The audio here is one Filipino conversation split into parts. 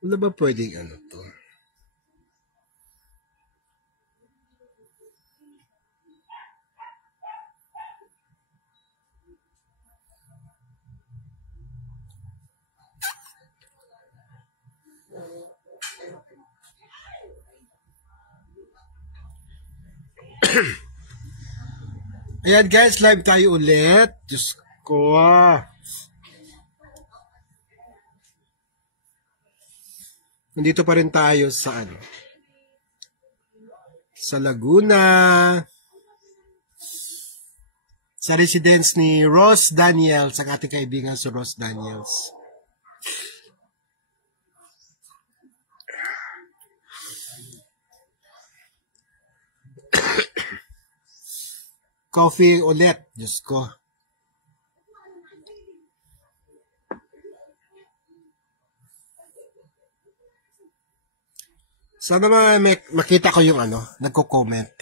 Wala ba pwedeng ano to? Ayan guys, live tayo ulit. Diyos ko. Nandito pa rin tayo sa ano? Sa Laguna. Sa residence ni Ross Daniels, ang ating kaibigan si Ross Daniels. Coffee ulit, Diyos ko. Sana makita ko yung ano, nagko-comment.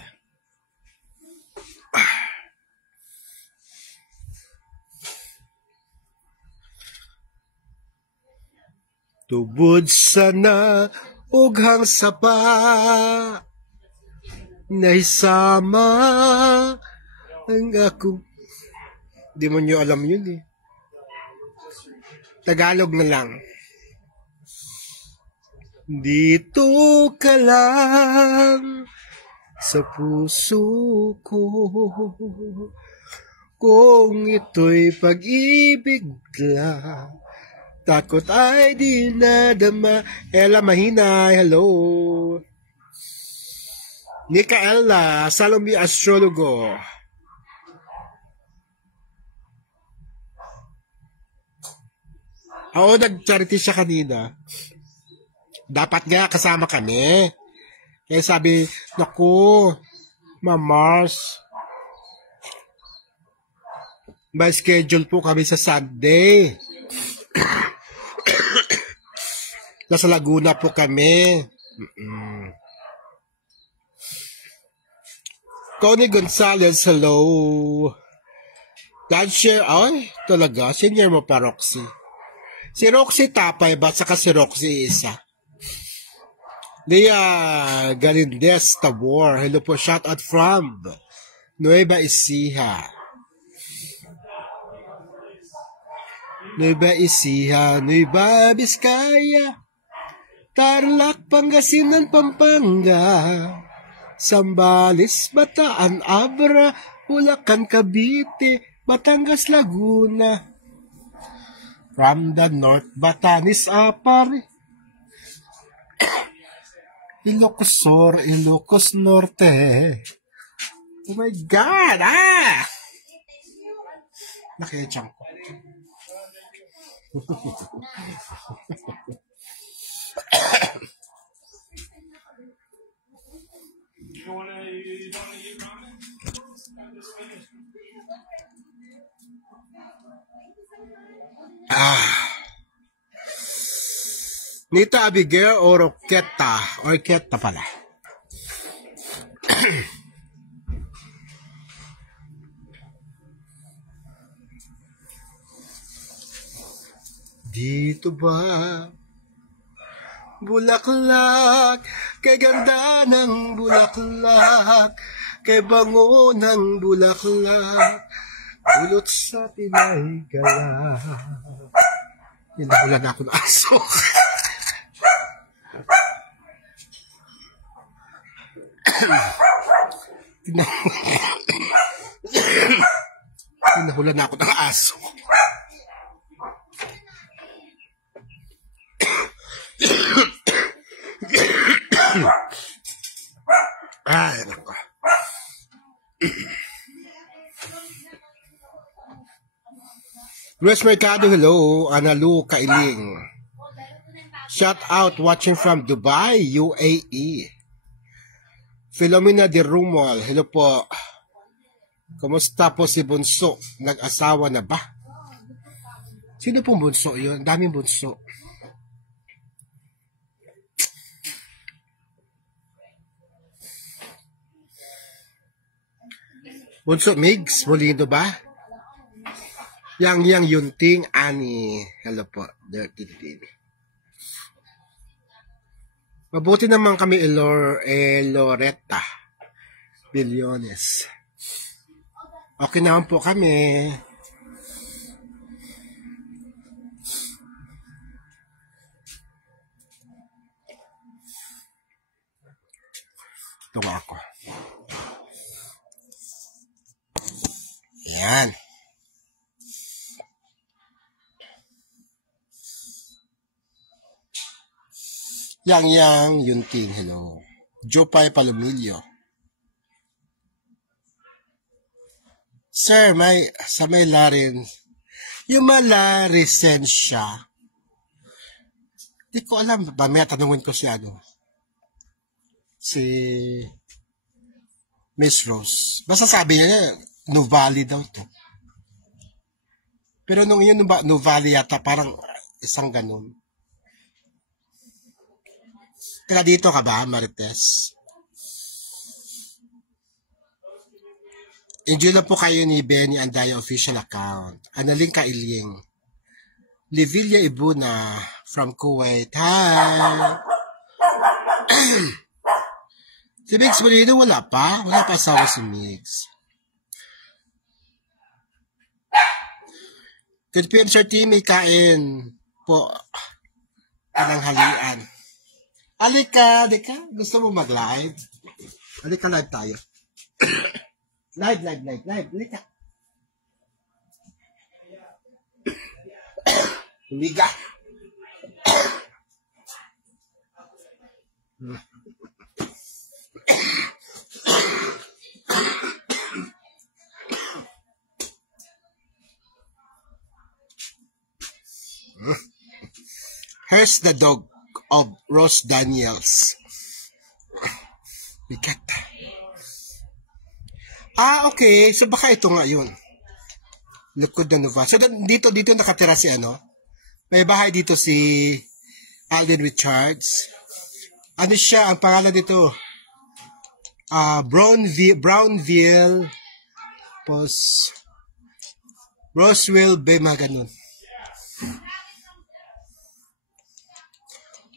Tubod sana ughang sapa naisama ang ako. Di mo nyo alam yun eh. Tagalog na lang. Dito ka lang sa puso ko kung ito'y pag-ibig lang. Takot ay di nadama. Ella Mahinay, hello. Nikaela, Salome Astrologo. Oo, nag-charity siya kanina. Dapat nga kasama kami. Kaya sabi, naku, Mars, may schedule po kami sa Sunday. Nasa Laguna po kami. Connie Gonzalez, hello. God share, ay, talaga, senior mo pa, Roxy. Si Roxy Tapay ba, saka si Roxy isa. Leah Galindez Tabor, hello po, shout out from Nueva Ecija. Nueva Ecija, Nueva Vizcaya, Tarlac, Pangasinan, Pampanga, Zambales, Bataan, Abra, Bulacan, Cavite, Batangas, Laguna, from the north, Batanes, Apar, Ilocos Sur, Ilocos Norte. Oh my God! Nakiyachang ko. Nita Abigail o Roqueta? Orqueta pala. Dito ba? Bulaklak, kay ganda ng bulaklak, kay bango ng bulaklak, ulot sa Pinay galak. Hinahulan ako ng aso. Hinahulan na ako ng aso. Ay, nako. Luis Mercado, hello. Analu Kailing. Shout out watching from Dubai, UAE. Filomena de Rumol, hello po. Kumusta po si Bunso? Nag-asawa na ba? Sino pong Bunso yun? Daming Bunso. Bunso Migs, Molino ba? Yang Yunting Ani. Hello po, Dirty Tin. Mabuti naman kami Loretta Billones. Okay naman po kami. Ito nga ako. Ayan. Yang Yunting, hello. Jopay Palomilio. Sir, sa may Larin, yung malaresensya, di ko alam, ba may tanungin ko si Miss Rose. Basta sabi niya, Nuvali daw to. Pero nung yun, Nuvali yata, parang isang ganun. Teka dito ka ba, Marites? Enjoy lang po kayo ni Benny Andaya official account. Analing Kailing. Livilla Ibuna from Kuwait. Hi! Si Mix Molino wala pa. Wala pa asawa si Mix. Good PM Sir Team, may kain po ng halian. Alika. Gusto mo mag-live? Alika, live tayo. Live. Alika. Humiga. Here's the dog of Rose Daniels. Bigat. Okay. So baka ito nga yun. Lukod na Nova. So dito nakatira si May bahay dito si Alden Richards. Ano siya? Ang pangalan dito? Brownville. Roswell Bay, mga ganun.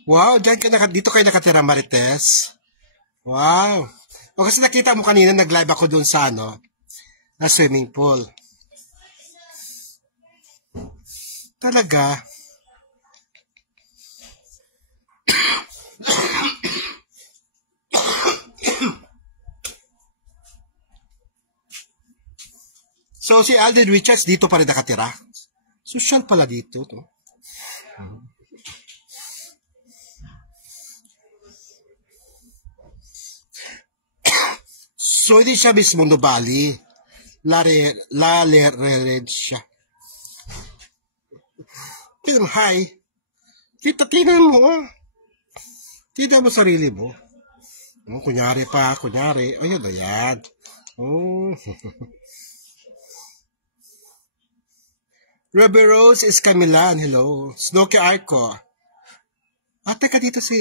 Wow, dito kayo nakatira, Marites. Wow. O kasi nakita mo kanina, nag-live ako dun sa na swimming pool. Talaga. So, si Alden Richards dito pa rin nakatira. Social pala dito, to. So, hindi siya mismo Nubali. Red siya. Hi. Tingnan mo, Tingnan mo sarili mo. Kunyari. Ayun, ayan. Ruby Rose is Camilan. Hello. Snooki Arco. Teka dito si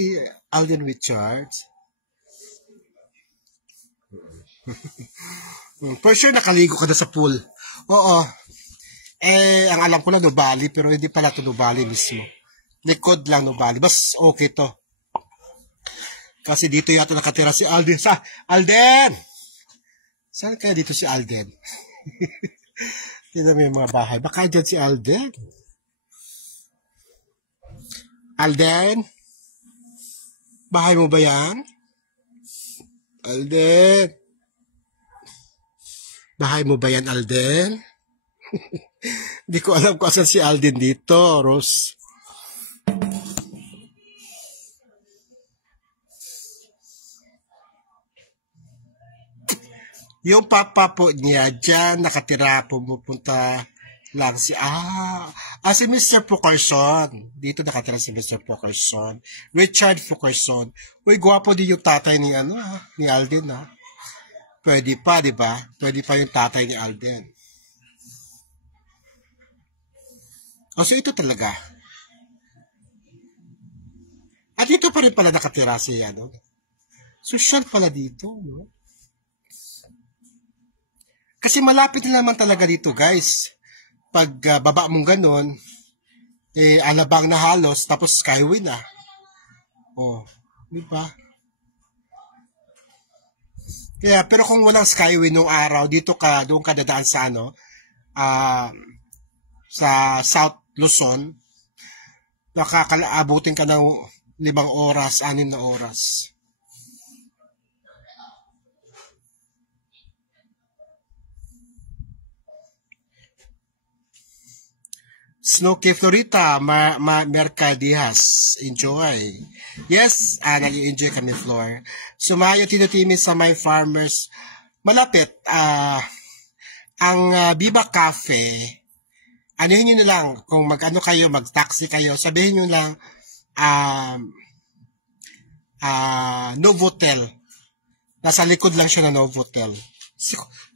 Alden Richards. For sure, nakaligo ka na sa pool. Oo. Ang alam ko na Nubali, pero hindi pala ito Nubali mismo. Likod lang Nubali. Bas, okay to. Kasi dito yata nakatira si Alden. Alden! Saan kaya dito si Alden? Tignan mo yung mga bahay. Baka dyan si Alden. Alden? Bahay mo ba yan? Alden? Bahay mo ba yan, Alden? Hindi ko alam kung asan si Alden dito, Rose. Yung papa po niya, dyan nakatira, pumupunta lang si Mr. Fukerson. Dito nakatira si Mr. Fukerson. Richard Fukerson. Uy, gwapo din yung tatay ni Alden, Pwede pa, di ba? Pwede pa yung tatay ni Alden. So ito talaga. At dito pa rin pala nakatira si Social pala dito, no? Kasi malapit naman talaga dito, guys. Pag baba mong ganun, alabang na halos, tapos skyway na. Di ba? Kaya, pero kung walang Skyway nung araw, dito ka, doon ka dadaan sa ah, sa South Luzon, nakakaabutin ka ng 5 oras, 6 na oras. Snooki Florita, Mercadihas. Enjoy. Yes, nag-enjoy kami, Floor. Sumayo tinutimi sa my farmers. Malapit, ang Viva Cafe, anuhin nyo na lang, kung mag-ano kayo, mag-taxi kayo, sabihin nyo lang, Novotel. Nasa likod lang siya na Novotel.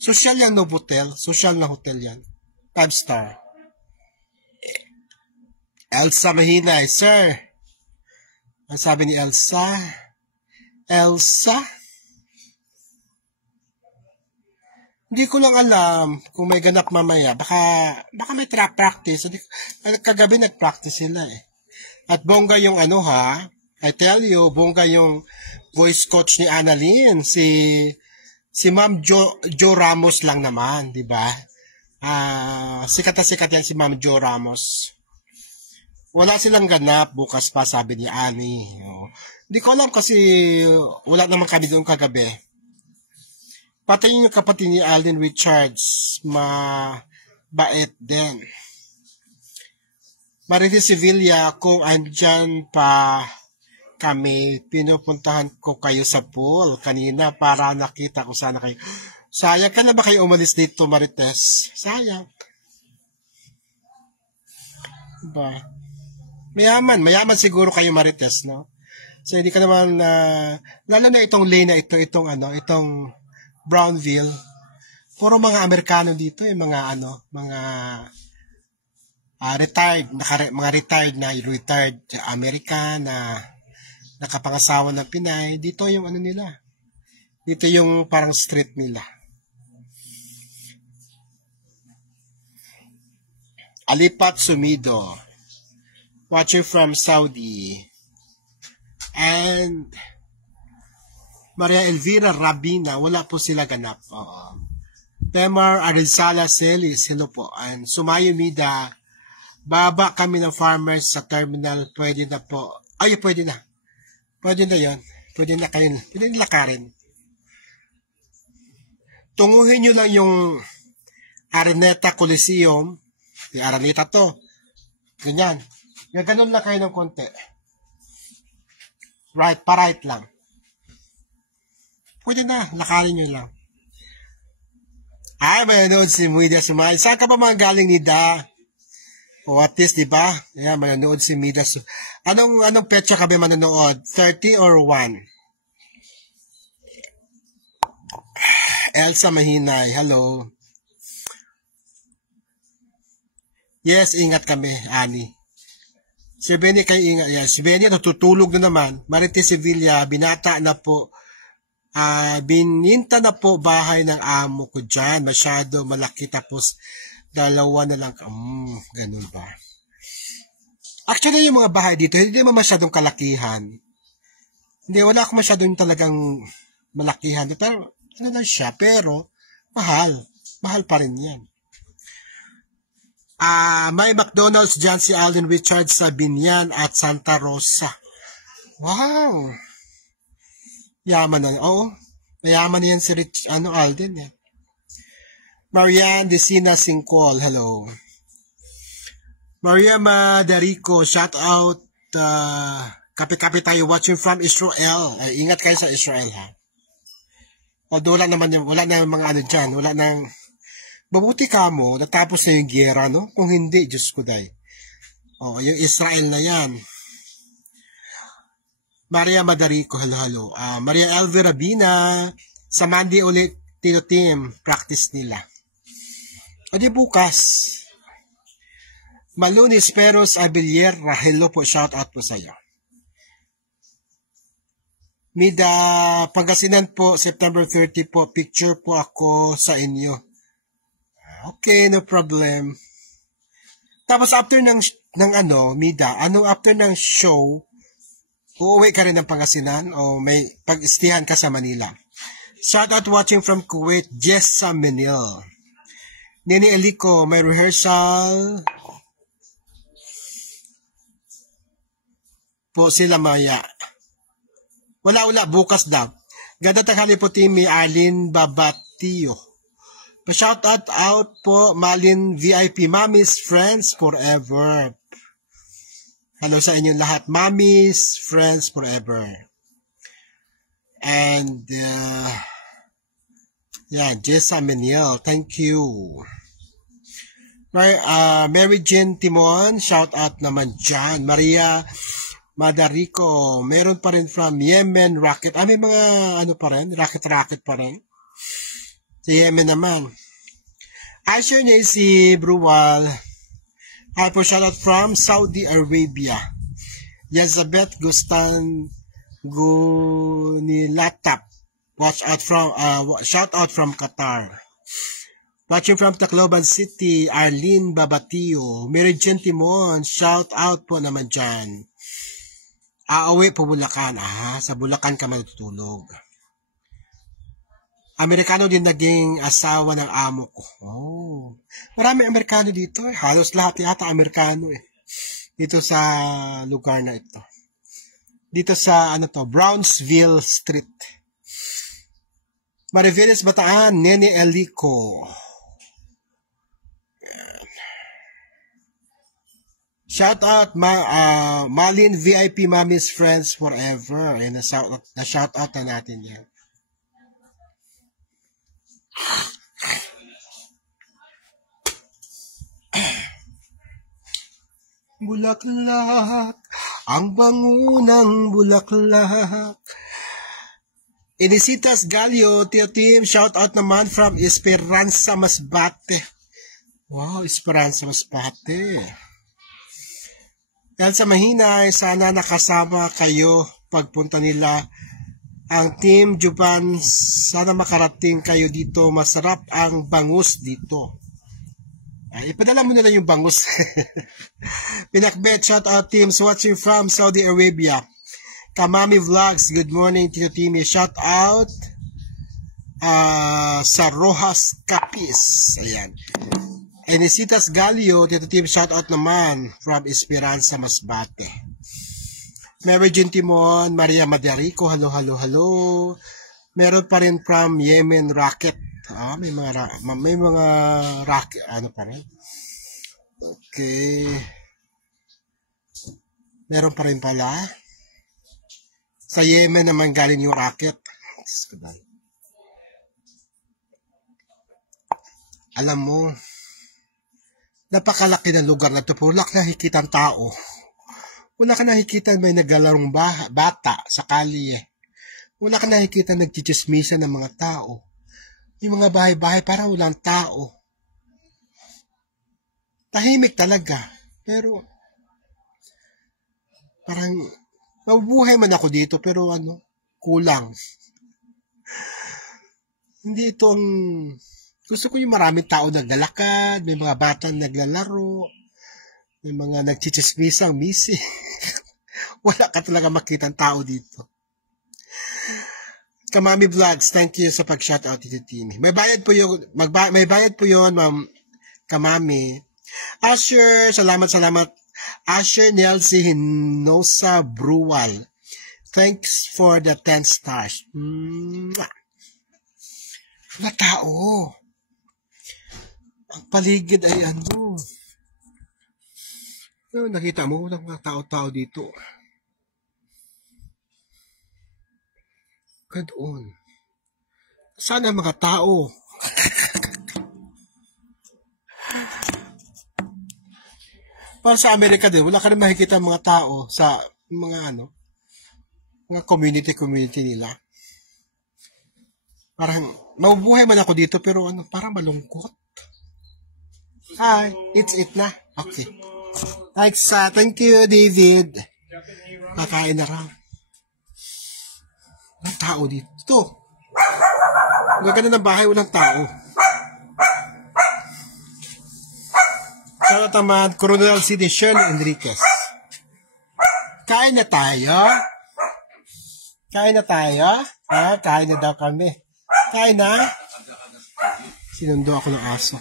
Social yan, Novotel. Social na hotel yan. 5-star. Elsa Mahinay, sir. Ang sabi ni Elsa? Elsa? Hindi ko lang alam kung may ganap mamaya. Baka may practice. Kagabi nag-practice sila eh. At bongga yung I tell you, bongga yung voice coach ni Annalyn. Si Ma'am Jo Ramos lang naman, di ba? Sikat na sikat yan si Ma'am Jo Ramos. Wala silang ganap bukas pa, sabi ni Annie. Hindi ko alam kasi wala naman kami doon kagabi. Pati yung kapatid ni Alden Richards, mabait din. Marites Sevilla, kung andyan pa kami, pinupuntahan ko kayo sa pool kanina para nakita ko sana kayo. Sayang ka na ba kayo umalis dito, Marites? Sayang. Diba? Mayaman siguro kayo, Marites, no? So hindi ka naman lalo na itong lane na itong Brownville. Puro mga Amerikano dito, mga retired American na nakapangasawa ng Pinay. Dito yung nila. Dito yung parang street nila. Alipat Sumido, watching from Saudi. And Maria Elvira Rabina, wala po sila ganap. Temar Arizala Celis, hello po. And Sumayo Mida, baba kami ng farmers sa terminal, pwede na po. Ay, pwede na. Pwede na yon. Pwede na kayo. Pwede na lakarin. Tunguhin nyo lang yung Araneta Coliseum. Yung Araneta to. Ganyan. Ganun lang kayo ng konti. Right, pa-right lang. Pwede na, lakarin nyo lang. Ay, manonood si Mida Sumay. Saan ka pa mga galing ni Da? O at least, di ba? Ayan, manonood si Mida Sumay. Anong petsa ka ba manonood? 30 or 1? Elsa Mahinay, hello. Yes, ingat kami, Ani. Si Benny kayo ingat. Yes, si Benny natutulog na naman. Marites Sevilla, binata na po. Bininta na po bahay ng amo ko dyan. Masyado malaki, tapos 2 na lang. Ganun ba? Actually, yung mga bahay dito, hindi naman masyadong kalakihan. Hindi, wala akong masyadong talagang malakihan. Pero, lang siya. Pero, mahal. Mahal pa rin yan. May McDonald's dyan si Alden Richards sa Binyan at Santa Rosa. Wow! Yaman na. Oo. Mayaman na yan si Alden. Eh. Marianne Decina Singcol. Hello. Maria Madarico. Shout out. Kape-kape tayo watching from Israel. Ingat kayo sa Israel, ha. Although wala na mga dyan. Wala nang mabuti ka mo. Natapos na yung gera, no? Kung hindi, Diyos ko day. Yung Israel na yan. Maria Madarico, hello. Maria Elvira Bina, sa Monday ulit, Tino Team, practice nila. O di bukas. Malunis Peros Abiliera, hello po, shout out po sa iyo. Mida, Pangasinan po, September 30 po, picture po ako sa inyo. Okay, no problem. Tapos after ng Mida, after ng show, uuwi ka rin ng Pangasinan o may pag-istihan ka sa Manila. Shout out watching from Kuwait, Jessa Menil. Nini Elico, may rehearsal po sila maya. Wala, bukas daw. Ganda tanghali po team ni Arlene Babatio. Pa-shout out po Malin VIP, Mommy's Friends Forever. Hello sa inyong lahat, Mommy's Friends Forever. And Jessa Meniel, thank you. Mary Jean Timon, shout out naman dyan. Maria Madarico, meron pa rin from Yemen Rocket. May mga pa rin, rocket pa rin. Sa Yemen naman. Asher niya si Bruwal. Hi po, shout out from Saudi Arabia. Elizabeth Gustan Gunilatap. Shout out from Qatar. Watching from Tacloban City, Arlene Babatio. Mary Jean Timon, shout out po naman dyan. Uuwi po Bulacan. Sa Bulacan ka matutulog. Amerikano din naging asawa ng amo ko. Marami Amerikano dito. Halos lahat yata Amerikano dito sa lugar na ito. Dito sa Brownsville Street. Mariveles Bataan, Nene Elico. Shout out Malin VIP, Mommy's Friends Forever. Na-shout out na natin yan. Bulaklak, ang bangunang bulaklak. Inisitas Galio, Tio Team, shout out naman from Esperanza Masbate. Wow, Esperanza Masbate. Elsa Mahinay, sana nakasama kayo pagpunta nila. Ang Team Juban, sana makarating kayo dito. Masarap ang bangus dito. Ipadala mo nila yung bangus. Pinakbet, shout out teams watching from Saudi Arabia. Kamami Vlogs, good morning Tito Timmy. Shout out sa Rojas Capiz. Ayan. Enisitas Galio, Tito Tim, shout out naman from Esperanza Masbate. Mary Jean Timon, Maria Madarico, hello. Meron pa rin from Yemen Rocket. May mga rocket, pa rin. Okay. Meron pa rin pala. Sa Yemen naman galing yung rocket. Alam mo, napakalaki ng lugar na ito. Wala ka nakikita ang tao. Wala ka nakikita may naglalarong bata sa kalye. Wala ka nakikita nagchichismisan ng mga tao. Yung mga bahay-bahay parang walang tao. Tahimik talaga. Pero parang mabubuhay man ako dito pero kulang. Hindi ito ang gusto ko yung maraming tao naglalakad, may mga batang naglalaro, may mga nagchichismisang misi. Wala ka talaga makitang tao dito. Kamami Vlogs, thank you sa pag-shoutout dito, Timmy. May bayad po yun, Ma'am Kamami. Asher, salamat. Asher Nelsie Hinosa Bruwal. Thanks for the 10 stars. Wala tao. Ang paligid ay nakita mo, walang mga tao-tao dito. Doon. Sana mga tao. Para sa Amerika din, wala ka rin makikita mga tao sa mga mga community nila. Parang, mabubuhay man ako dito, pero parang malungkot. Hi, it's it na. Okay. Thanks, thank you, David. Kakain na raw. Walang tao dito. Maganda ng bahay, walang tao. Shoutout naman, Coronel City, Shirley Enriquez. Kain na tayo. Kain na tayo? Ha? Kain na daw kami. Kain na? Sinundo ako ng aso.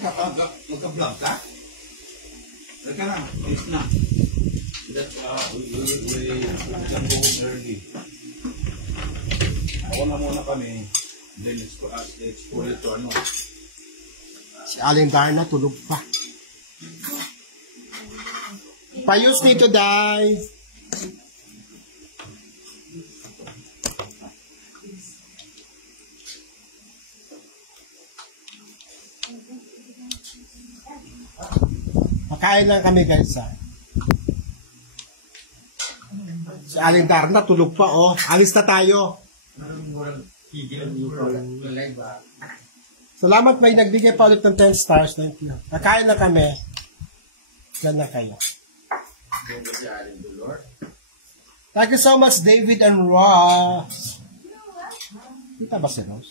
Magka-vlog ka? Teka na, ayos na. We can go home early. Ako na muna kami. Then let's put it to ano. Si Aling Darna tulog pa. Payos nito, Day. Makain lang kami, guys, ha. Si Aling Darna tulog pa, oh. Alis na tayo. Salamat, may nagbigay pa ulit ng 10 stars. Thank you. Nakain na kami. Diyan na kayo. Thank you so much, David and Ross. Kita ba si Ross?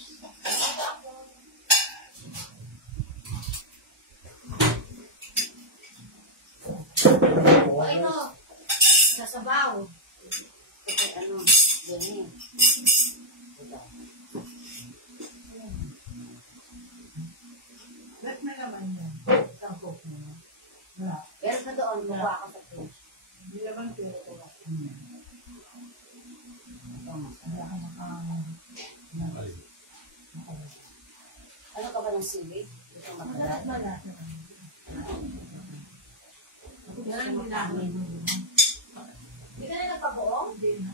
Ito, sasabaw. Ito, ano, ganyan. Ba't may laman yan? Tangkok mo. Wala. Pero sa doon, mukha ako sa fridge. Hindi laman pero ito. Wala ka Ano ka ba ng sili? Ito makalat. Malat. Yan ang namin. Hindi ka na nagpabuong? Hindi na.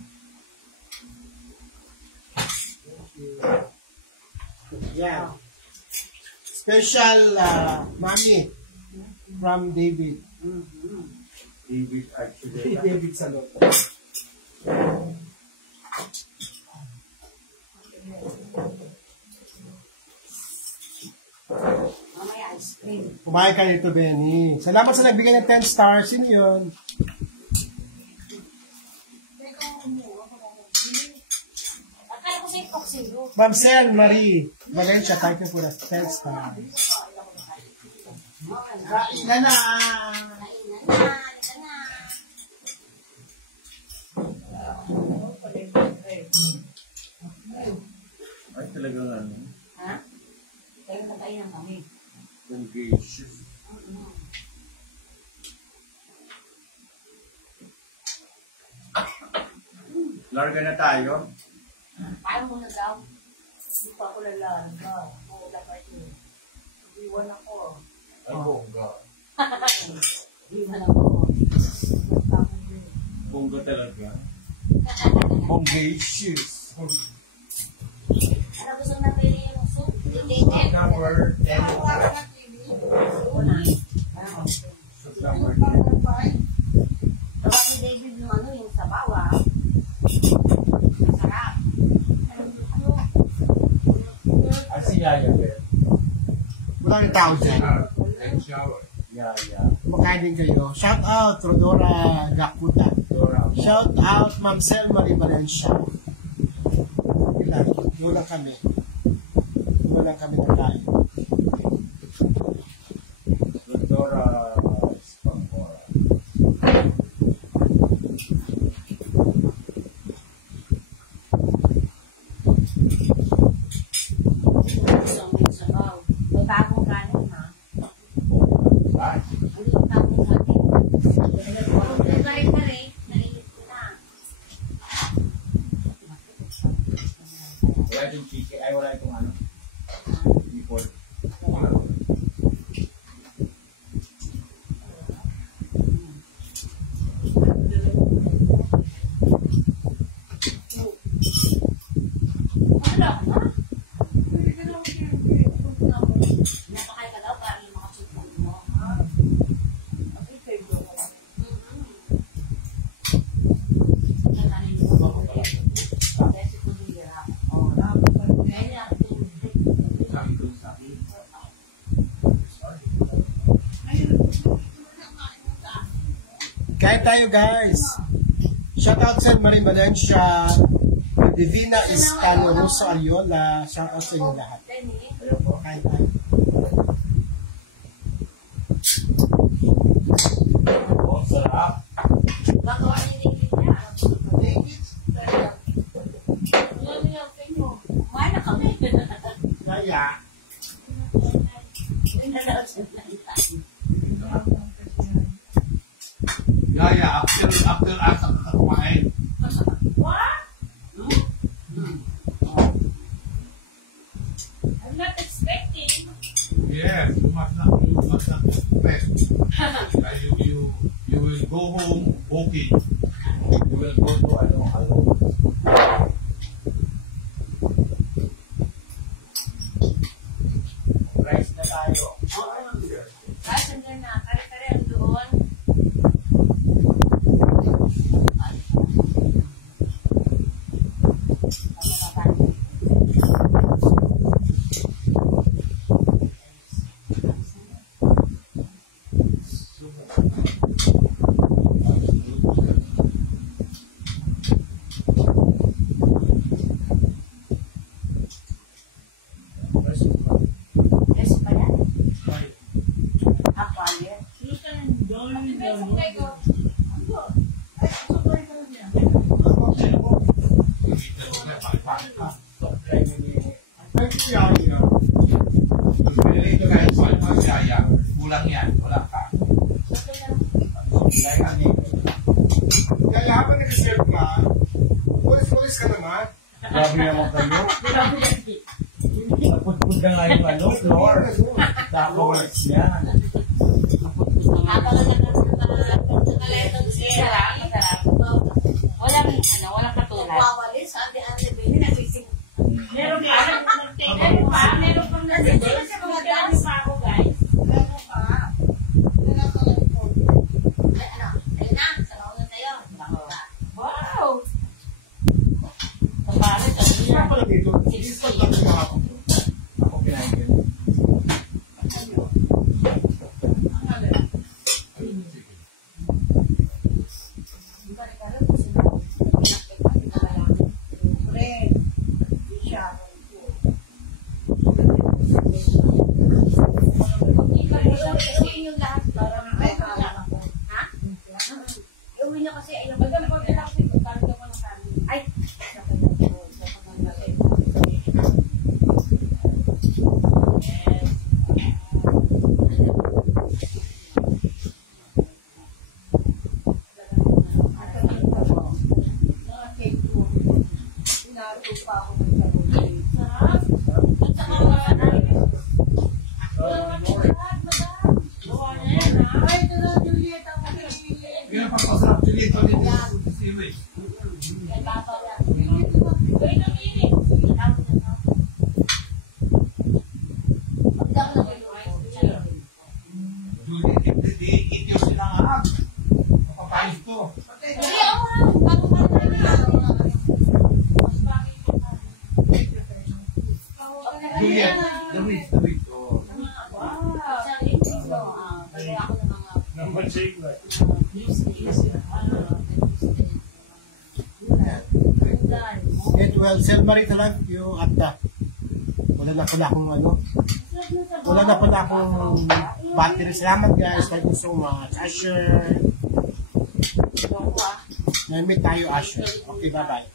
Yeah. Special, mami, from David. David actually. David Salot. Mamaya ice cream. Kumain ka nito, Benny. Salamat sa nagbigay ng 10 stars. Sino yun? Akala ko sa'yo toxin mo. Ma'am Sen Marie Valencia, thank you for the 10 stars. Kain na na! Kainan na, halika na. Ay talagang ano. Ha? Kaya kainan kami. Engaged. Larga na tayo. Ayaw mo na daw. Hindi pa ako lalanda. Oo, dapat yun. Iwan ako. Ay, bongga. Iwan ako. Bongga talaga. Bongacious. Ano gusto na pili yung soup? Related. Number 10. Una. Number 10. Tawag ni David yung ano, yung sabaw ah. Sarap. Ay, si Yaya, Ben. Wala yung tao dyan. And shower. Yaya. Kumakain din kayo. Shout out, Rodora Gakuta. Dora. Shout out, Ma'am Sel Marie Valencia. Doon lang kami. Doon lang kami nakain. Dora. Spangora. Gusto mo yung sabaw. May bagong kanin ha. Ay. Ano yung bagong kanin? Kare-kare. Nainit ko na. Wala yung chicken. Ay, wala itong ano. Before. Ano? Ha? Napakay ka daw para yung mga supong mo. Kakanin mo. Kasi kung hindi hirap. Kaya Sabi ko sa akin. Kain tayo, guys. Shout out sa Marie Valencia, Divina Iscano Rosso Ariola. Shout out sa inyo lahat. Kain tayo. Gagawa ni David niya. David? Ano yung pin mo? Kumain na kami. Kaya, Yaya, after asa ka kumain. What? I'm not expecting. Yes, you must not rest. You will go home walking. You will go to alone. Rest na tayo. Guys, andyan na. Kare-kare ang doon. Yes, pa yan. Apa yan? Ito guys, Yaya, kulang yan. Wala ka. kaya habang nag-serve ka, pulis ka naman. Grabe naman kayo. Naputpud na nga yung ano, floor. Nakaworks yan. Habang nakaletong sira, walang katulad. Nagwawalis, ante-ante, bini, nasising. Meron pa nasising. Kasi mga dami pa ako, guys. Ayun na, salaw na tayo. Wow! Kapalit, Kaya pala dito, isip lang yung mga Ako kinain ko. Iuwi niyo kasi ayaw. Ay! Yan ang pagpasarap dito dito. Seaweed. Eat yung sinangahag. Mapapayos to. Juliet, the weed. Oh. Number 6. Get well, Sir Marita lang, yung at wala na pala akong battery. Salamat guys, thank you so much. Asher. May meet tayo, Asher. Okay, bye-bye.